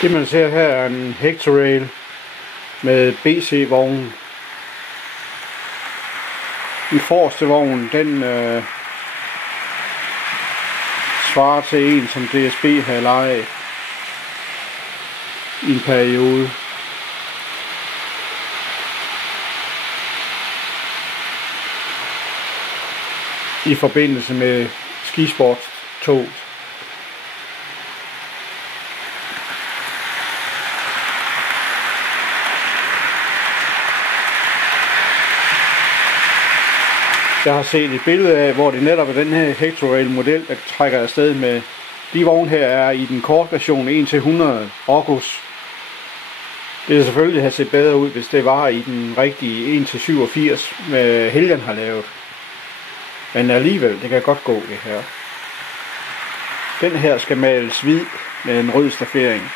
Det man ser her er en Hectorail med BC-vognen. Den forreste vogn, den svarer til en, som DSB havde lejet i en periode. I forbindelse med skisportstog. Jeg har set et billede af, hvor det netop er den her Hectorail model, der trækker afsted med. De vogne her er i den korte version 1-100 August. Det ville selvfølgelig have set bedre ud, hvis det var i den rigtige 1-87, med Helgen har lavet. Men alligevel, det kan godt gå det her. Den her skal males hvid med en rød staffering.